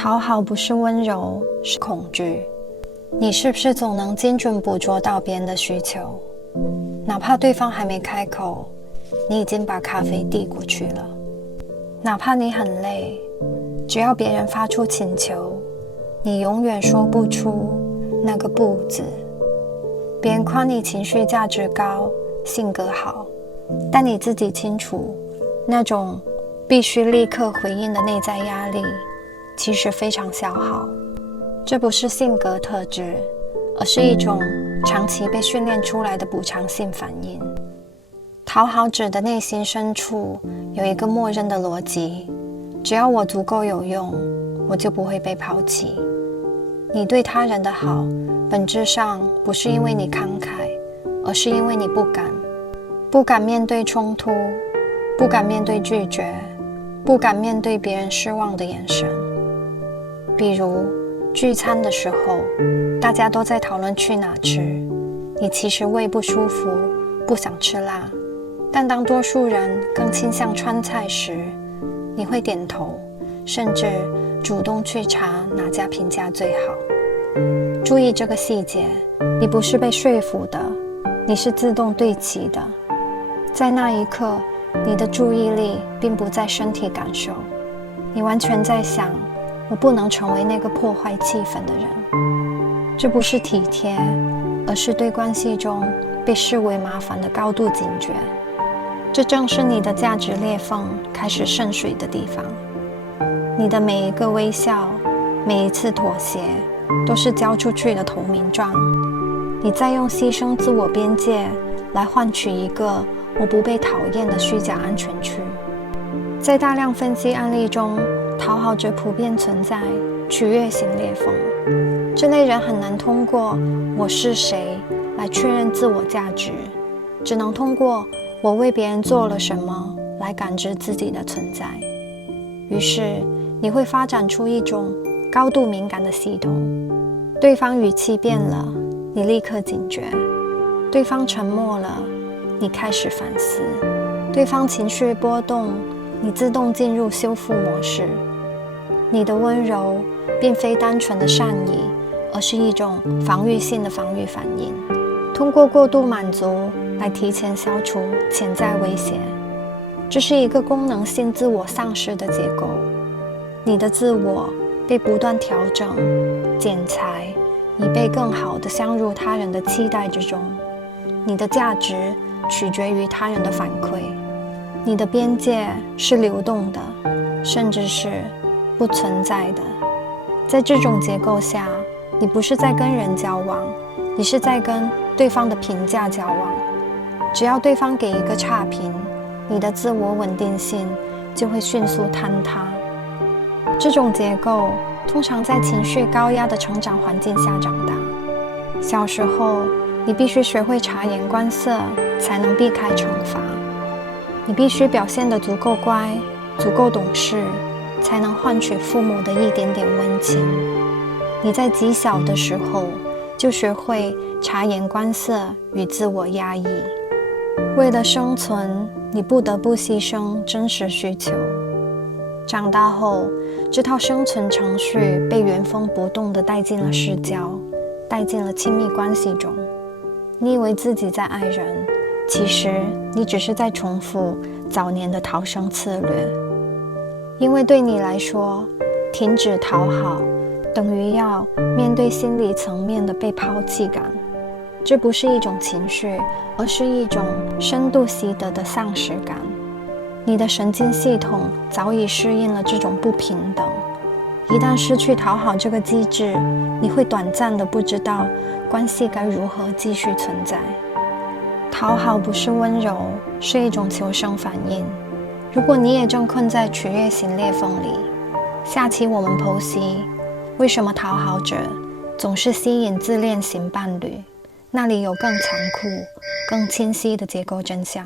讨好不是温柔，是恐惧。你是不是总能精准捕捉到别人的需求？哪怕对方还没开口，你已经把咖啡递过去了。哪怕你很累，只要别人发出请求，你永远说不出那个不字。别人夸你情绪价值高，性格好，但你自己清楚，那种必须立刻回应的内在压力其实非常消耗。这不是性格特质，而是一种长期被训练出来的补偿性反应。讨好者的内心深处有一个默认的逻辑：只要我足够有用，我就不会被抛弃。你对他人的好，本质上不是因为你慷慨，而是因为你不敢面对冲突，不敢面对拒绝，不敢面对别人失望的眼神。比如聚餐的时候，大家都在讨论去哪吃，你其实胃不舒服，不想吃辣，但当多数人更倾向川菜时，你会点头，甚至主动去查哪家评价最好。注意这个细节，你不是被说服的，你是自动对齐的。在那一刻，你的注意力并不在身体感受，你完全在想，我不能成为那个破坏气氛的人。这不是体贴，而是对关系中被视为麻烦的高度警觉。这正是你的价值裂缝开始渗水的地方。你的每一个微笑，每一次妥协，都是交出去的投名状。你在用牺牲自我边界来换取一个我不被讨厌的虚假安全区。在大量分析案例中，讨好者普遍存在取悦型裂缝。这类人很难通过我是谁来确认自我价值，只能通过我为别人做了什么来感知自己的存在。于是你会发展出一种高度敏感的系统。对方语气变了，你立刻警觉；对方沉默了，你开始反思；对方情绪波动，你自动进入修复模式。你的温柔并非单纯的善意，而是一种防御性的防御反应，通过过度满足来提前消除潜在威胁。这是一个功能性自我丧失的结构。你的自我被不断调整、剪裁，以备更好地相入他人的期待之中。你的价值取决于他人的反馈。你的边界是流动的，甚至是不存在的。在这种结构下，你不是在跟人交往，你是在跟对方的评价交往。只要对方给一个差评，你的自我稳定性就会迅速坍塌。这种结构通常在情绪高压的成长环境下长大。小时候，你必须学会察言观色，才能避开惩罚。你必须表现得足够乖，足够懂事，才能换取父母的一点点温情。你在极小的时候就学会察言观色与自我压抑。为了生存，你不得不牺牲真实需求。长大后，这套生存程序被原封不动地带进了社交，带进了亲密关系中。你以为自己在爱人，其实你只是在重复早年的逃生策略。因为对你来说，停止讨好等于要面对心理层面的被抛弃感。这不是一种情绪，而是一种深度习得的丧失感。你的神经系统早已适应了这种不平等。一旦失去讨好这个机制，你会短暂的不知道关系该如何继续存在。讨好不是温柔，是一种求生反应。如果你也正困在取悦型裂缝里，下期我们剖析为什么讨好者总是吸引自恋型伴侣，那里有更残酷、更清晰的结构真相。